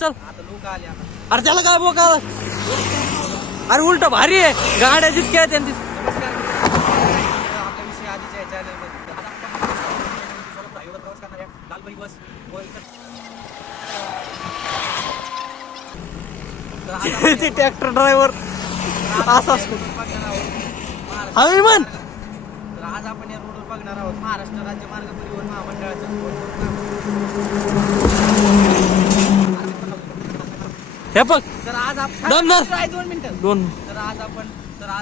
चल आता लोक आले आता. अरे त्याला काय बोका अरे उलट भारी आहे गाड्या जितक्या आहेत त्यांची. नमस्कार मित्रांनो. आपल्या विषयी आधीच्या चॅनलमध्ये आज आपण सोलापूर हायवेवर प्रवास करणाऱ्या लालपरी बस व इतर ट्रॅक्टर ड्रायव्हर असा असतो महाराष्ट्र. हवी म्हण. तर आज आपण या रोडवर बघणार आहोत महाराष्ट्र राज्य मार्ग परिवहन महामंडळाचं. हे बघ तर आज दमदार. आपण 2 मिनिटं. दोन तर आज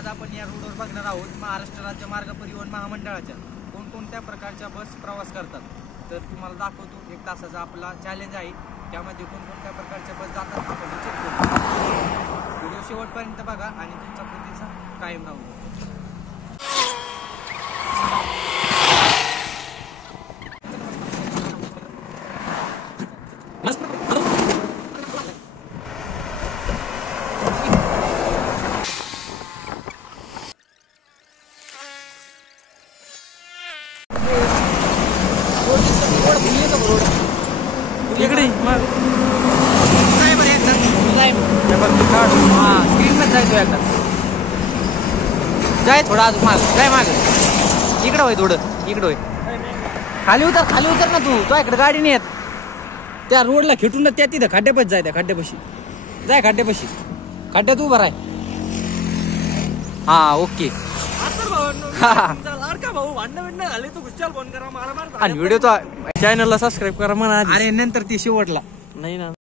आपण या रोडवर बघणार आहोत महाराष्ट्र राज्य मार्ग परिवहन महामंडळाच्या कोणकोणत्या प्रकारच्या बस प्रवास करतात. तर तुम्हाला दाखवतो. 1 तासाचा आपला चॅलेंज आहे. त्यामध्ये कोणकोणत्या प्रकारच्या बस जातात आपण चेक करू. व्हिडिओ शेवटपर्यंत बघा आणि तुमचा प्रतिसाद कायम राहू द्या. इकडे काय बरं एकदा स्क्रीन मध्ये जायचो एकदा जाय थोडा अजून माग जाय माग इकडं होय थोडं इकडं होय खाली उतर ना तू इकडे गाडी नाही येत त्या रोडला खेटून ना त्या तिथं खड्ड्यापाशी जाय त्या खड्ड्यापाशी जाय खड्ड्यात उभा राय. हा ओके. लाडका भाऊ भांडण झाले तू गुच्चाल फोन करा मला आणि व्हिडिओ चॅनलला सबस्क्राईब करा म्हणा अरे नंतर ती शेवटला नाही ना.